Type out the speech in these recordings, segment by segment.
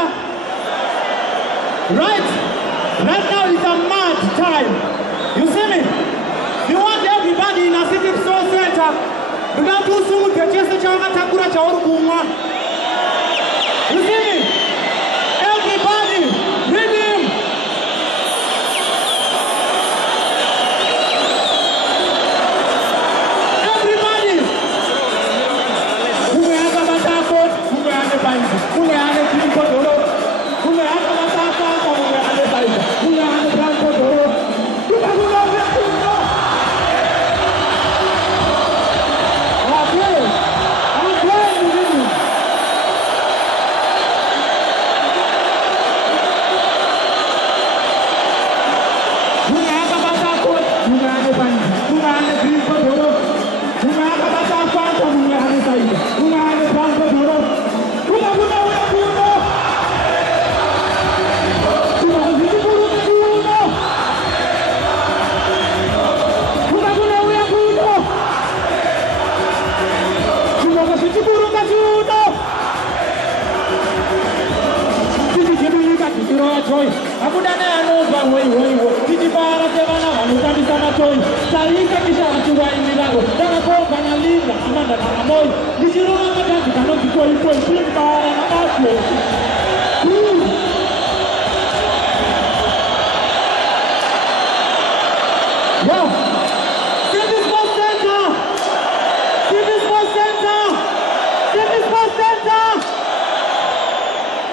center. Right now is a mad time. You see me? You want everybody in a city store center. You don't do so with the chest of Takura Chauruma. You see me? Everybody, read him. Everybody. Who has a Matakot? Who has a Bible? Who has a People? Who has a Matakot? Who has a Bible? Who has a Transport? Who has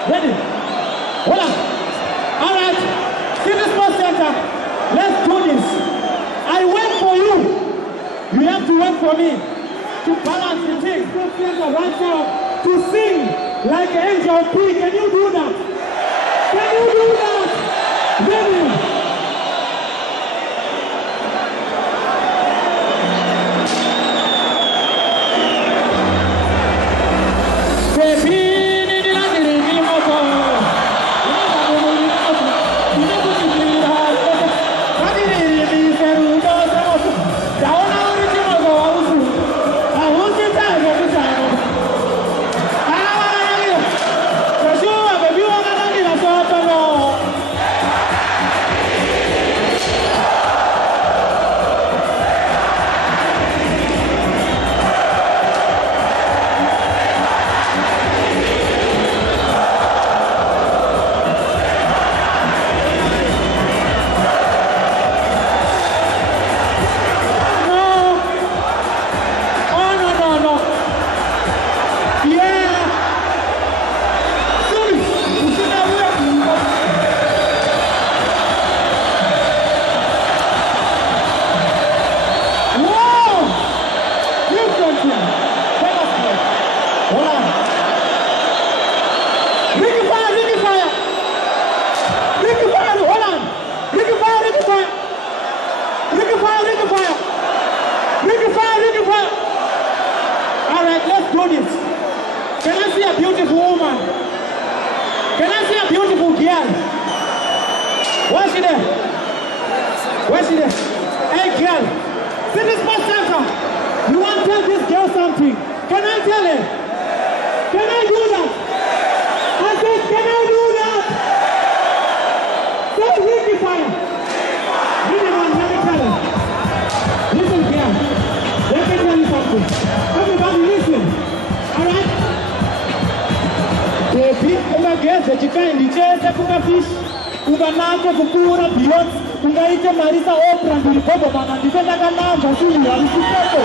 ready? Hold on. All right. Fitness Sports Center. Let's do this. I wait for you. You have to wait for me to balance the thing. Sports Center right now to sing like Angel P. Can you do that? Can you do that? Ready? Can I see a beautiful woman? Can I see a beautiful girl? Where's she there? Where's she there? Hey girl, see this Sports Center. You want to tell this girl something? Can I tell her? Can I do that? I said, can I do that? Say Ricky Fire. Really man, let me tell her. Listen girl, let me tell you something. Everybody listen. Alright? Baby, umageza chikaindi chese kuna fish, unganake kukura Beyonce, ungaite Marisa Oprah ndiribobo mana ndipenda kanamba sili walisipeko.